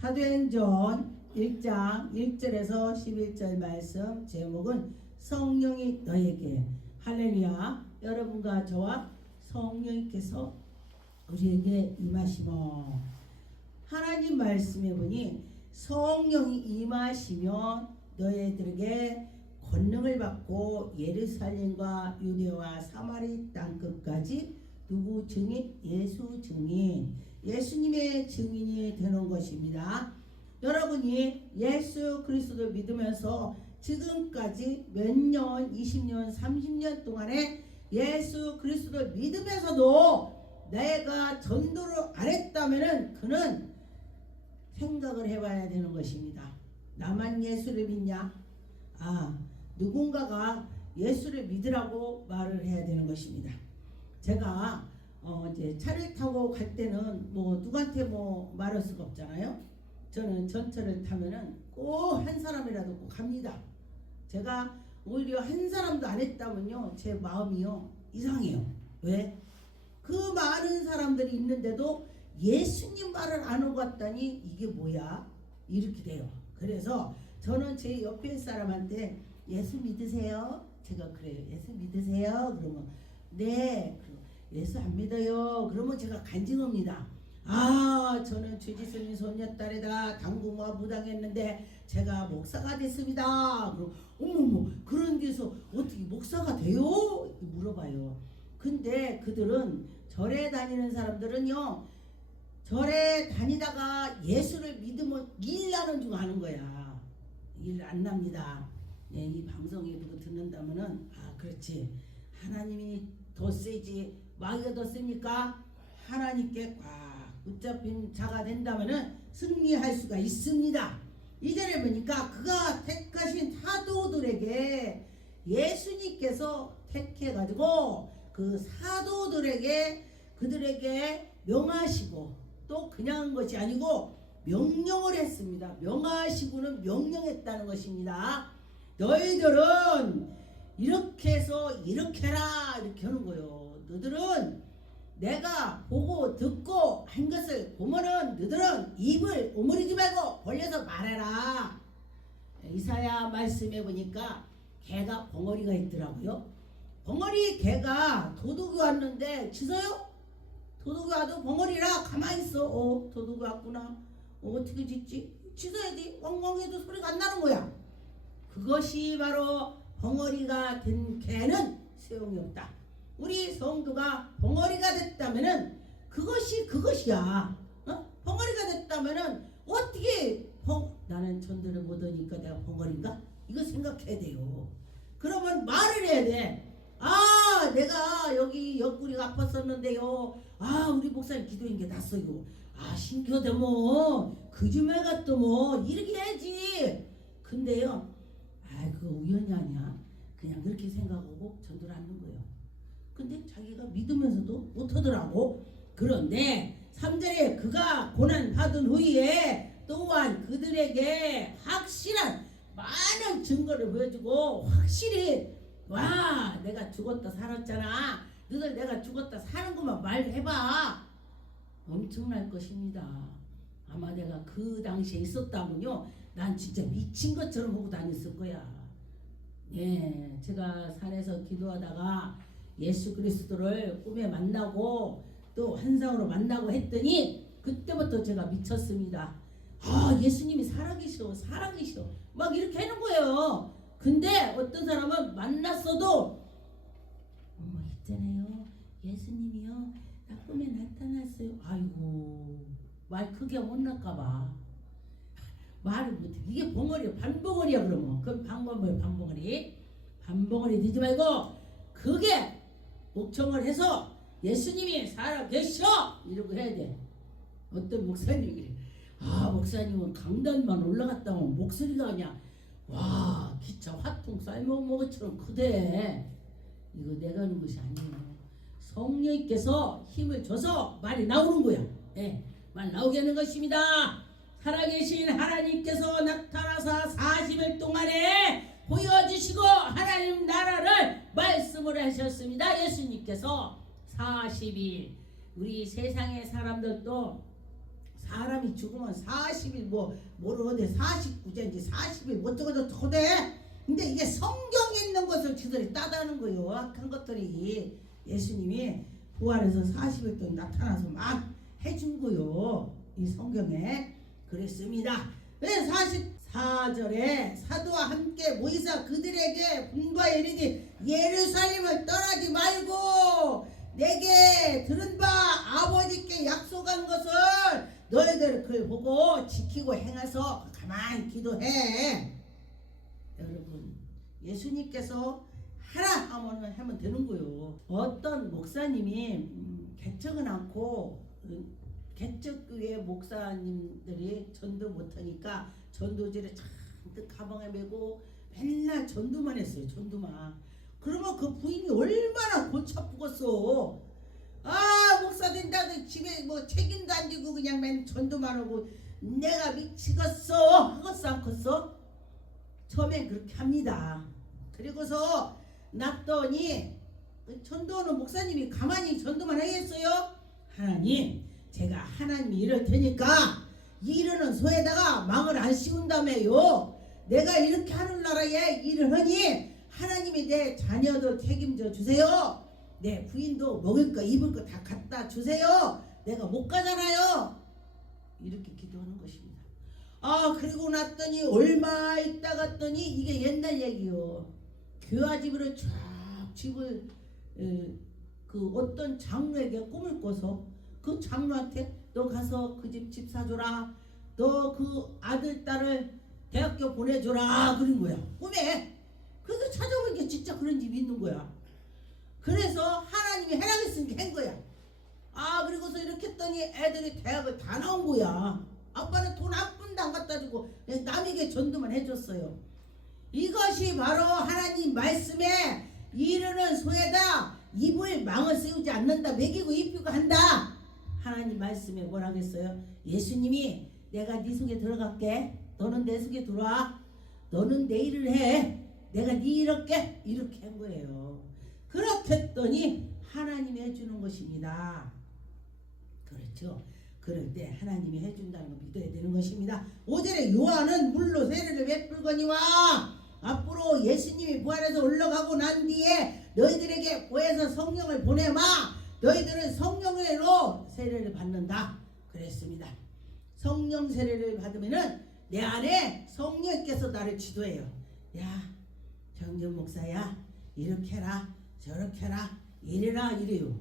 사도행전 1장 1절에서 11절 말씀 제목은 성령이 너에게. 할렐루야. 여러분과 저와 성령께서 우리에게 임하시며, 하나님 말씀해 보니 성령이 임하시면 너희들에게 권능을 받고 예루살렘과 유대와 사마리 땅끝까지 누구 증인? 예수 증인, 예수님의 증인이 되는 것입니다. 여러분이 예수 그리스도를 믿으면서 지금까지 몇 년, 20년, 30년 동안에 예수 그리스도를 믿으면서도 내가 전도를 안 했다면은 그는 생각을 해봐야 되는 것입니다. 나만 예수를 믿냐? 누군가가 예수를 믿으라고 말을 해야 되는 것입니다. 제가 이제 차를 타고 갈 때는 누구한테 말할 수가 없잖아요. 저는 전철을 타면은 꼭 한 사람이라도 꼭 갑니다. 제가 오히려 한 사람도 안 했다면요, 제 마음이요 이상해요. 왜? 그 많은 사람들이 있는데도 예수님 말을 안 하고 왔다니 이게 뭐야? 이렇게 돼요. 그래서 저는 제 옆에 사람한테 예수 믿으세요? 제가 그래요. 예수 믿으세요? 그러면 네. 예수 안 믿어요. 그러면 제가 간증합니다. 저는 주지스님 손녀딸이다. 당구마 무당했는데 제가 목사가 됐습니다. 그럼 어머머, 그런 데서 어떻게 목사가 돼요? 물어봐요. 근데 그들은 절에 다니는 사람들은요, 절에 다니다가 예수를 믿으면 일 나는 줄 아는 거야. 일 안 납니다. 예, 이 방송에 누구 듣는다면은 그렇지, 하나님이 더 세지 마귀가 더 셉니까? 하나님께 꽉 붙잡힌 자가 된다면은 승리할 수가 있습니다. 이전에 보니까 그가 택하신 사도들에게 예수님께서 택해가지고 그 사도들에게 그들에게 명하시고, 또 그냥 한 것이 아니고 명령을 했습니다. 명하시고는 명령했다는 것입니다. 너희들은 이렇게 해서 이렇게 해라, 이렇게 하는 거예요. 너희들은 내가 보고 듣고 한 것을 보면은 너희들은 입을 오므리지 말고 벌려서 말해라. 이사야 말씀해 보니까 개가 벙어리가 있더라고요. 벙어리 개가 도둑이 왔는데 짖어요? 도둑이 와도 벙어리라 가만히 있어. 도둑이 왔구나. 어떻게 짖지? 짖어야지. 엉엉해도 소리가 안 나는 거야. 그것이 바로 벙어리가 된 개는 소용이 없다. 우리 성도가 벙어리가 됐다면은 그것이야. 벙어리가 됐다면은 어떻게 나는 전도를 못하니까 내가 벙어리인가? 이거 생각해야 돼요. 그러면 말을 해야 돼. 내가 여기 옆구리가 아팠었는데요. 우리 목사님 기도인 게 났어요. 신교대 그쯤에 갔다 이렇게 해야지. 근데요, 그거 우연이 아니야. 그냥 그렇게 생각하고 전도를 하는 거예요. 근데 자기가 믿으면서도 못하더라고. 그런데 3절에 그가 고난 받은 후에 또한 그들에게 확실한 많은 증거를 보여주고, 확실히 내가 죽었다 살았잖아. 너들 내가 죽었다 사는 것만 말해봐. 엄청날 것입니다. 아마 내가 그 당시에 있었다면요, 난 진짜 미친 것처럼 하고 다녔을 거야. 예, 제가 산에서 기도하다가 예수 그리스도를 꿈에 만나고 또 환상으로 만나고 했더니 그때부터 제가 미쳤습니다. 예수님이 살아계셔 막 이렇게 하는 거예요. 근데 어떤 사람은 만났어도 있잖아요, 예수님이요 나 꿈에 나타났어요. 아이고, 말 크게 못 날까봐 말을 못해. 이게 벙어리야, 반벙어리야. 그러면 그럼 반벙어리 되지 말고 그게 목청을 해서 예수님이 살아계셔 이러고 해야 돼. 어떤 목사님이 그래. 목사님은 강단만 올라갔다 오면 목소리가 그냥 기차 화통 쌀먹은 것처럼 크대. 이거 내가 하는 것이 아니에요. 성령께서 힘을 줘서 말이 나오는 거야. 말 나오게 하는 것입니다. 살아계신 하나님께서 나타나서 40일 동안에 보여주시고 하나님 나라를 말씀을 하셨습니다. 예수님께서 40일. 우리 세상의 사람들도 사람이 죽으면 40일 뭐어디 49제인지 40일 뭐 어쩌고 돼. 근데 이게 성경에 있는 것을 지들이 따다는 거요. 악한 것들이 예수님이 부활해서 40일 동안 나타나서 막 해준 거요. 이 성경에 그랬습니다. 왜 44절에 사도와 함께 모이사 그들에게 분부하여 이르니 예루살렘을 떠나지 말고 내게 들은 바 아버지께 약속한 것을 너희들 그걸 보고 지키고 행해서 가만히 기도해. 여러분 예수님께서 하라 하면 되는 거요. 어떤 목사님이 개척은 않고 개척교회 목사님들이 전도 못하니까 전도지를 잔뜩 가방에 메고 맨날 전도만 했어요. 전도만. 그러면 그 부인이 얼마나 골치 아프겠어. 아 목사 된다고 집에 뭐 책임도 안 지고 그냥 맨 전도만 하고 내가 미치겠어 하겠어 안 컸어? 처음엔 그렇게 합니다. 그리고서 놨더니 전도는 목사님이 가만히 전도만 하겠어요? 하나님 제가 하나님이 이럴 테니까 이르는 소에다가 망을 안 씌운다며요. 내가 이렇게 하늘나라에 일을 하니 하나님이 내 자녀도 책임져 주세요. 내 부인도 먹을 거 입을 거 다 갖다 주세요. 내가 못 가잖아요. 이렇게 기도하는 것입니다. 아 그리고 났더니 얼마 있다 갔더니 이게 옛날 얘기요. 교화집으로 쫙 집을 그 어떤 장로에게 꿈을 꿔서 그 장로한테 너 가서 그 집 사줘라. 너 그 아들 딸을 대학교 보내줘라 그런 거야. 꿈에. 그래서 찾아보니까 진짜 그런 집이 있는 거야. 그래서 하나님이 해라겠으니까 한 거야. 아 그리고서 이렇게 했더니 애들이 대학을 다 나온 거야. 아빠는 돈 한 푼도 안 갖다 주고 남에게 전도만 해줬어요. 이것이 바로 하나님 말씀에 이르는 소에다 입을 망을 씌우지 않는다. 먹이고 입히고 한다. 하나님 말씀에 뭐라고 했어요? 예수님이 내가 네 속에 들어갈게. 너는 내 속에 들어와. 너는 내 일을 해. 내가 네 이렇게 한 거예요. 그렇게 했더니 하나님이 해주는 것입니다. 그렇죠. 그럴 때 하나님이 해준다는 걸 믿어야 되는 것입니다. 5절에 요한은 물로 세례를 베풀거니와 앞으로 예수님이 부활해서 올라가고 난 뒤에 너희들에게 보혜사 성령을 보내마. 너희들은 성령으로 세례를 받는다 그랬습니다. 성령 세례를 받으면은 내 안에 성령께서 나를 지도해요. 야 정전 목사야 이렇게 해라 저렇게 해라 이래라 이래요.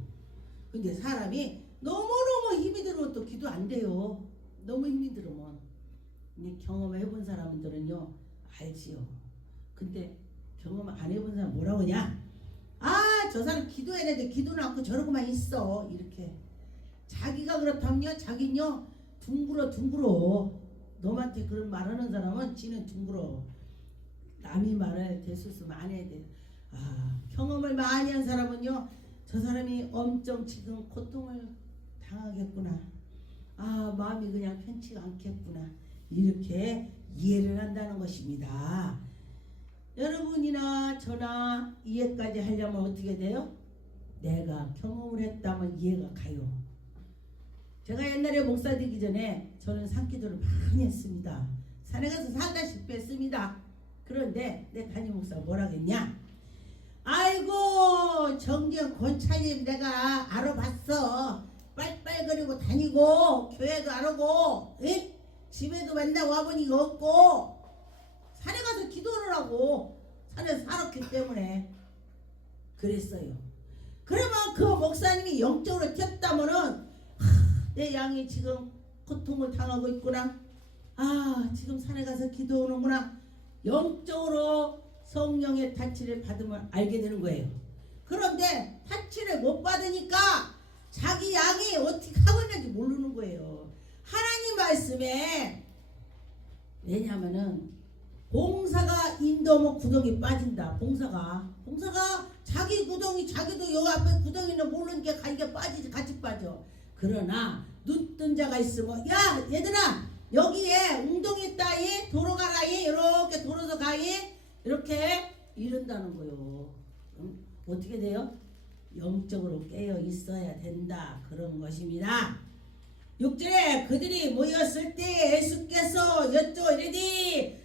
근데 사람이 너무너무 힘이 들면 또 기도 안 돼요. 너무 힘이 들으면. 경험해본 사람들은요 알지요. 근데 경험 안 해본 사람 뭐라고 하냐? 아 저 사람 기도해야 되는데 기도는 않고 저러고만 있어. 이렇게 자기가 그렇다면요 자기는요 둥글어. 너한테 그런 말하는 사람은 지는 둥글어. 남이 말을 대수스면 안 해야 돼. 아 경험을 많이 한 사람은요 저 사람이 엄청 지금 고통을 당하겠구나. 아 마음이 그냥 편치가 않겠구나. 이렇게 이해를 한다는 것입니다. 여러분이나 저나 이해까지 하려면 어떻게 돼요? 내가 경험을 했다면 이해가 가요. 제가 옛날에 목사 되기 전에 저는 산기도를 많이 했습니다. 산에 가서 살다시피 했습니다. 그런데 내 담임 목사 뭐라겠냐? 아이고 정경 권차님 내가 알아봤어. 빨빨거리고 다니고 교회도 안 오고 집에도 맨날 와보니까 없고 산에 가서 기도를 하고 산에서 살았기 때문에 그랬어요. 그러면 그 목사님이 영적으로 튀었다면은 내 양이 지금 고통을 당하고 있구나. 아 지금 산에 가서 기도하는구나. 영적으로 성령의 타치를 받으면 알게 되는 거예요. 그런데 타치를 못 받으니까 자기 양이 어떻게 하고 있는지 모르는 거예요. 하나님 말씀에 왜냐하면은 봉사가 인도하면 구덩이 빠진다. 봉사가 자기 구덩이 자기도 여기 앞에 구덩이 있는 모르니까 가기가 빠지지 같이 빠져. 그러나 눈뜬 자가 있으면 야 얘들아 여기에 웅덩이 따위 도로 가라이 이렇게 도로서 가이 이렇게 이른다는 거요. 어떻게 돼요? 영적으로 깨어 있어야 된다 그런 것입니다. 6절에 그들이 모였을 때 예수께서 여쭈어 이르되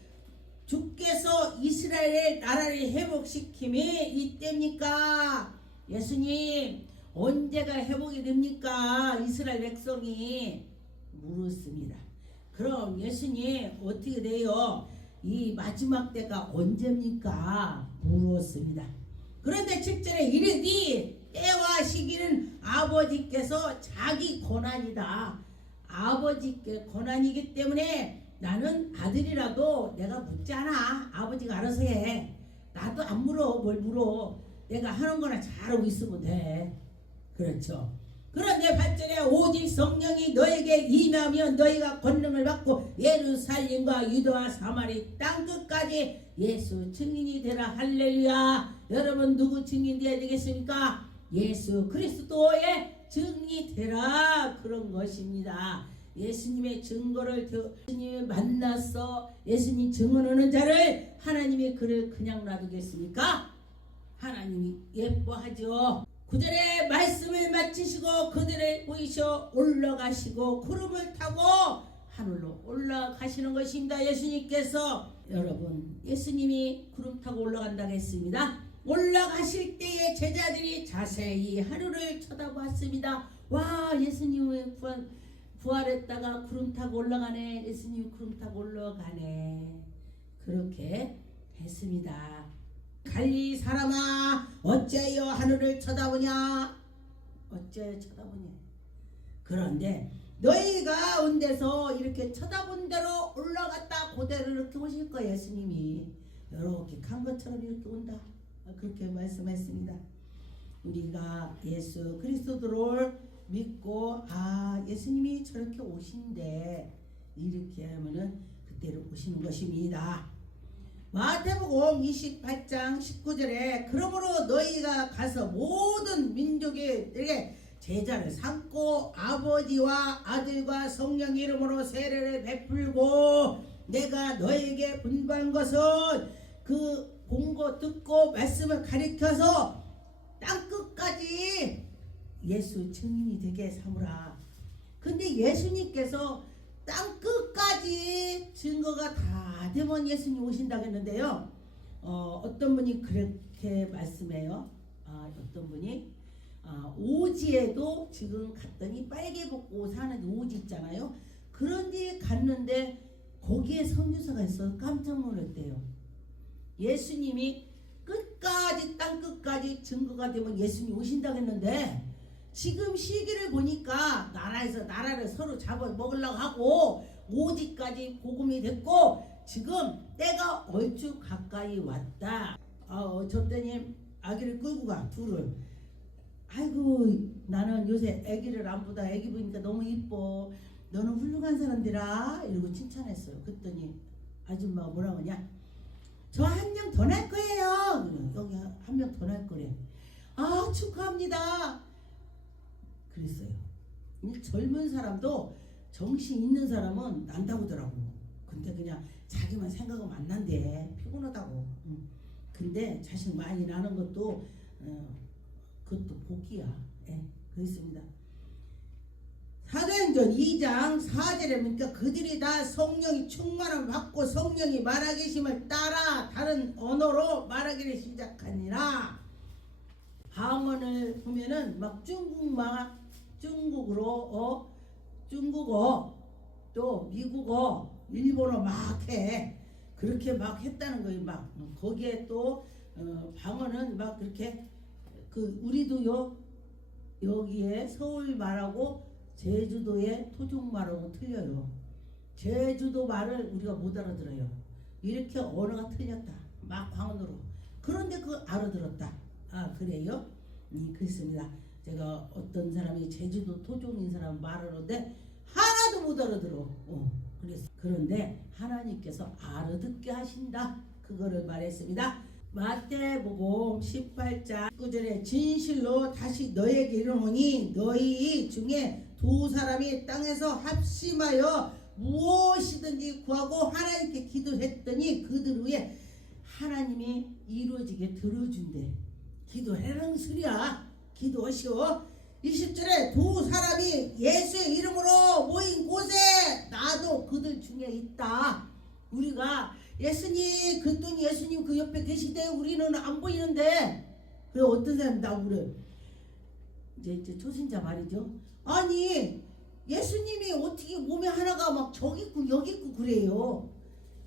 주께서 이스라엘의 나라를 회복시킴이 이때입니까? 예수님 언제가 회복이 됩니까? 이스라엘 백성이 물었습니다. 그럼 예수님 어떻게 돼요? 이 마지막 때가 언제입니까? 물었습니다. 그런데 7절에 이르되 때와 시기는 아버지께서 자기 권한이다. 아버지께 권한이기 때문에 나는 아들이라도 내가 묻지 않아. 아버지가 알아서 해. 나도 안 물어. 뭘 물어. 내가 하는 거나 잘하고 있으면 돼. 그렇죠. 그런데 8절에 오직 성령이 너에게 임하면 너희가 권능을 받고 예루살렘과 유다와 사마리 땅끝까지 예수 증인이 되라. 할렐루야. 여러분 누구 증인 되어야 되겠습니까? 예수 그리스도의 증인이 되라. 그런 것입니다. 예수님의 증거를 예수님이 만나서 예수님 증언하는 자를 하나님이 그를 그냥 놔두겠습니까? 하나님이 예뻐하죠. 9절에 말씀을 마치시고 그들을 보이셔 올라가시고 구름을 타고 하늘로 올라가시는 것입니다. 예수님께서 여러분 예수님이 구름 타고 올라간다고 했습니다. 올라가실 때에 제자들이 자세히 하늘을 쳐다봤습니다. 와 예수님의 부활했다가 구름 타고 올라가네. 예수님 구름 타고 올라가네. 그렇게 했습니다. 갈릴리 사람아 어째여 하늘을 쳐다보냐. 어째 쳐다보냐. 그런데 너희 가운데서 이렇게 쳐다본 대로 올라갔다 그대로 이렇게 오실 거예요. 예수님이 이렇게 간 것처럼 이렇게 온다. 그렇게 말씀했습니다. 우리가 예수 그리스도를 믿고 예수님이 저렇게 오신대 이렇게 하면은 그때로 오시는 것입니다. 마태복음 28장 19절에 그러므로 너희가 가서 모든 민족에게 제자를 삼고 아버지와 아들과 성령 이름으로 세례를 베풀고 내가 너에게 분부한 것은 그 본 거 듣고 말씀을 가르쳐서 땅끝까지 예수 증인이 되게 삼으라. 근데 예수님께서 땅끝까지 증거가 다 되면 예수님 오신다고 했는데요. 어떤 분이 그렇게 말씀해요. 어떤 분이 오지에도 지금 갔더니 빨개 벗고 사는 오지 있잖아요. 그런 데 갔는데 거기에 선교사가 있어서 깜짝 놀랐대요. 예수님이 끝까지 땅끝까지 증거가 되면 예수님이 오신다고 했는데 지금 시기를 보니까 나라에서 나라를 서로 잡아먹으려고 하고 오지까지 복음이 됐고 지금 때가 얼추 가까이 왔다. 줬더니 아기를 끌고 가 둘을. 아이고 나는 요새 아기를 안 보다 아기 보니까 너무 이뻐. 너는 훌륭한 사람들아 이러고 칭찬했어요. 그랬더니 아줌마가 뭐라고 하냐. 저 한 명 더 날 거예요. 여기 한 명 더 날 거래. 축하합니다. 그랬어요. 젊은 사람도 정신 있는 사람은 난다고 하더라고. 근데 그냥 자기만 생각하면 안 난대. 피곤하다고. 근데 자식 많이 나는 것도 그것도 복이야. 그렇습니다. 사도행전 2장 4절에 보니까 그들이 다 성령이 충만함을 받고 성령이 말하기 심을 따라 다른 언어로 말하기를 시작하니라. 방언을 보면은 막 중국으로 중국어 또 미국어 일본어 막 해. 그렇게 막 했다는 거예요. 막 거기에 또 방언은 막 그렇게 우리도요 여기에 서울 말하고 제주도의 토종 말하고 틀려요. 제주도 말을 우리가 못 알아들어요. 이렇게 언어가 틀렸다. 막 방언으로. 그런데 그거 알아들었다. 그래요? 그렇습니다. 제가 어떤 사람이 제주도 토종인 사람 말하는데 하나도 못 알아들어. 그런데 하나님께서 알아듣게 하신다. 그거를 말했습니다. 마태복음 18장 9절에 진실로 다시 너에게 이르노니 너희 중에 두 사람이 땅에서 합심하여 무엇이든지 구하고 하나님께 기도했더니 그들 위에 하나님이 이루어지게 들어준대. 기도하라는 소리야. 기도하시오. 20절에 두 사람이 예수의 이름으로 모인 곳에 나도 그들 중에 있다. 우리가 예수님 그랬더니 예수님 그 옆에 계시대 우리는 안 보이는데 그 어떤 사람이 나오고 그래. 이제 초신자 말이죠. 아니 예수님이 어떻게 몸에 하나가 막 저기 있고 여기 있고 그래요.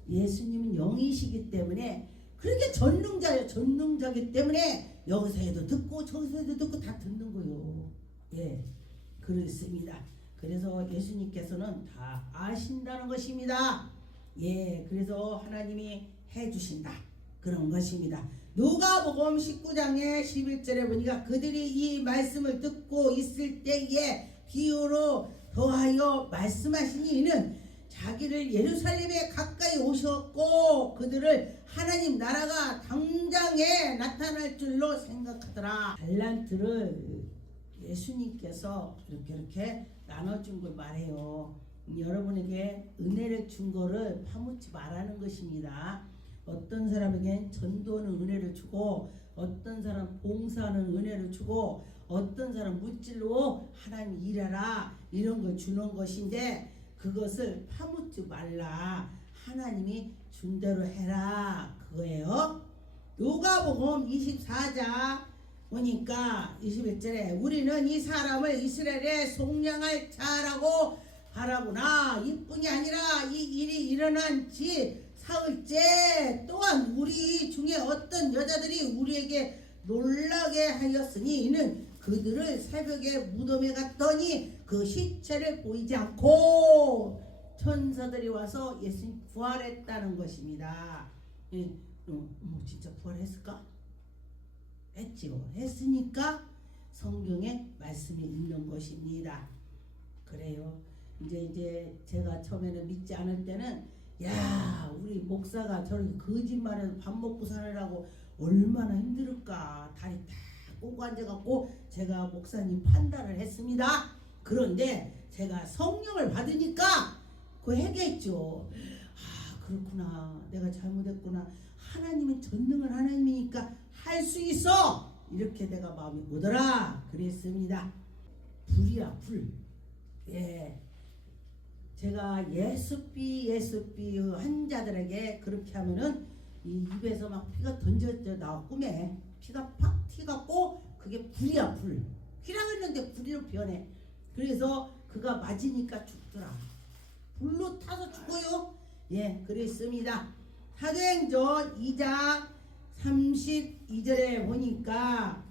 예수님은 영이시기 때문에 그렇게 전능자예요. 전능자기 때문에 여기서 해도 듣고 저기서 해도 듣고 다 듣는 거예요. 예, 그렇습니다. 그래서 예수님께서는 다 아신다는 것입니다. 예, 그래서 하나님이 해주신다 그런 것입니다. 누가복음 19장의 11절에 보니까 그들이 이 말씀을 듣고 있을 때에 비유로 더하여 말씀하시니 이는 자기를 예루살렘에 가까이 오셨고 그들을 하나님 나라가 당장에 나타날 줄로 생각하더라. 달란트를 예수님께서 이렇게 나눠준 걸 말해요. 여러분에게 은혜를 준 거를 파묻지 말라는 것입니다. 어떤 사람에겐 전도는 은혜를 주고 어떤 사람 봉사하는 은혜를 주고 어떤 사람 물질로 하나님 일하라 이런 걸 주는 것인데 그것을 파묻지 말라. 하나님이 준 대로 해라 그거예요. 누가복음 24장 보니까 21절에 우리는 이 사람을 이스라엘의 속량할 자라고 바라구나. 이뿐이 아니라 이 일이 일어난 지 사흘째 또한 우리 중에 어떤 여자들이 우리에게 놀라게 하였으니 이는 그들을 새벽에 무덤에 갔더니 그 시체를 보이지 않고 천사들이 와서 예수님 부활했다는 것입니다. 예, 진짜 부활했을까? 했지요. 했으니까 성경에 말씀이 있는 것입니다. 그래요. 이제 제가 처음에는 믿지 않을 때는 야 우리 목사가 저렇게 거짓말해서 밥 먹고 사느라고 얼마나 힘들을까 다리 딱 꼬고 앉아갖고 제가 목사님 판단을 했습니다. 그런데 제가 성령을 받으니까 그 해결했죠. 아 그렇구나 내가 잘못했구나 하나님은 전능한 하나님이니까 할 수 있어 이렇게 내가 마음이 오더라 그랬습니다. 불이야 불. 예. 제가 예수비 환자들에게 그렇게 하면은 이 입에서 막 피가 던져져 나와 꿈에 피가 팍 튀갖고 그게 불이야 불. 피라고 했는데 불이로 변해. 그래서 그가 맞으니까 죽더라. 불로 타서 죽어요. 예, 그랬습니다. 사도행전 2장 32절에 보니까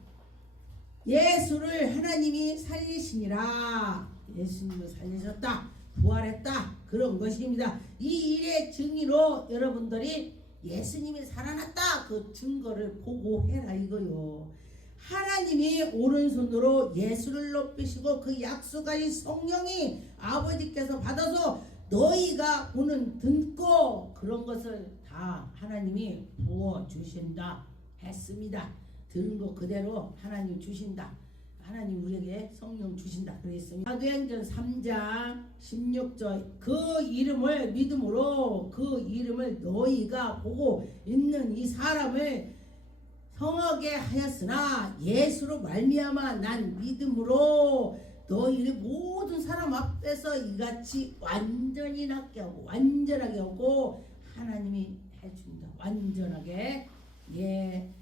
예수를 하나님이 살리시니라. 예수님을 살리셨다. 부활했다. 그런 것입니다. 이 일의 증인으로 여러분들이 예수님이 살아났다. 그 증거를 보고 해라 이거요. 하나님이 오른손으로 예수를 높이시고 그 약속하신 성령이 아버지께서 받아서 너희가 보는 듣고 그런 것을 다 하나님이 부어주신다 했습니다. 들은 거 그대로 하나님 주신다. 하나님 우리에게 성령 주신다 그랬습니다. 사도행전 3장 16절 그 이름을 믿음으로 그 이름을 너희가 보고 있는 이 사람을 성하게 하였으나 예수로 말미암아 난 믿음으로 너희를 모든 사람 앞에서 이같이 완전히 낫게 하고 완전하게 하고 하나님이 해준다. 완전하게. 예,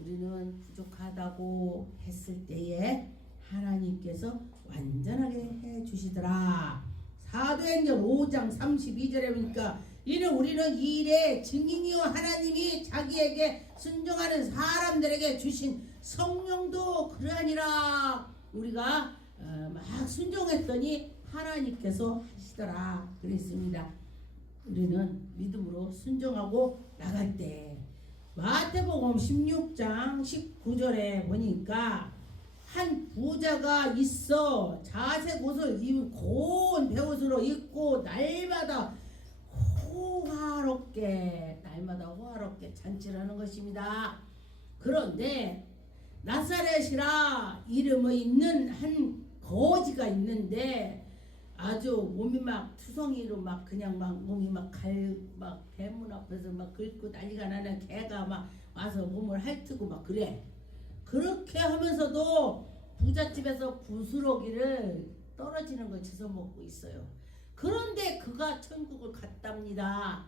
우리는 부족하다고 했을 때에 하나님께서 완전하게 해주시더라. 사도행전 5장 32절에 보니까 이는 우리는 이 일의 증인이요 하나님이 자기에게 순종하는 사람들에게 주신 성령도 그러하니라. 우리가 막 순종했더니 하나님께서 하시더라 그랬습니다. 우리는 믿음으로 순종하고 나갈 때 마태복음 16장 19절에 보니까 한 부자가 있어 자색 옷을 입은 고운 베옷으로 입고 날마다 호화롭게 잔치를 하는 것입니다. 그런데 나사렛이라 이름이 있는 한 거지가 있는데 아주 몸이 막 투성이로 막 그냥 막 몸이 막 대문 앞에서 막 긁고 난리가 나는 개가 막 와서 몸을 핥고 막 그래. 그렇게 하면서도 부잣집에서 부스러기를 떨어지는 걸 주워 먹고 있어요. 그런데 그가 천국을 갔답니다.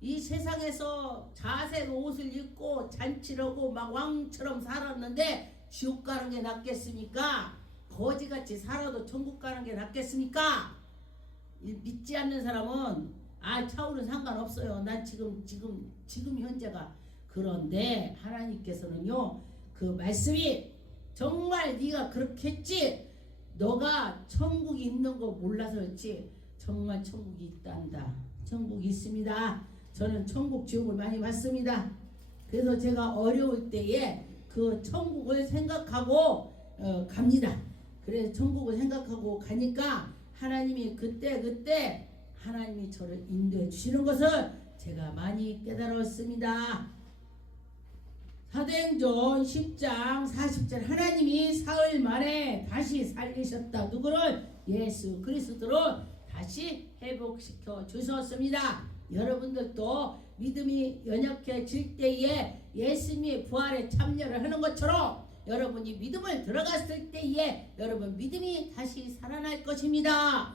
이 세상에서 자색 옷을 입고 잔치를 하고 막 왕처럼 살았는데 지옥 가는 게 낫겠습니까? 거지같이 살아도 천국 가는 게 낫겠습니까? 믿지 않는 사람은 차후는 상관없어요. 난 지금 현재가. 그런데 하나님께서는요, 그 말씀이 정말 네가 그렇게 했지, 너가 천국이 있는 거 몰라서 그렇지 정말 천국이 있단다. 천국이 있습니다. 저는 천국 지옥을 많이 봤습니다. 그래서 제가 어려울 때에 그 천국을 생각하고 갑니다. 그래서 천국을 생각하고 가니까 하나님이 그때 하나님이 저를 인도해 주시는 것을 제가 많이 깨달았습니다. 사도행전 10장 40절, 하나님이 사흘 만에 다시 살리셨다. 누구를? 예수 그리스도를 다시 회복시켜 주셨습니다. 여러분들도 믿음이 연약해질 때에 예수님의 부활에 참여를 하는 것처럼 여러분이 믿음을 들어갔을 때에 여러분 믿음이 다시 살아날 것입니다.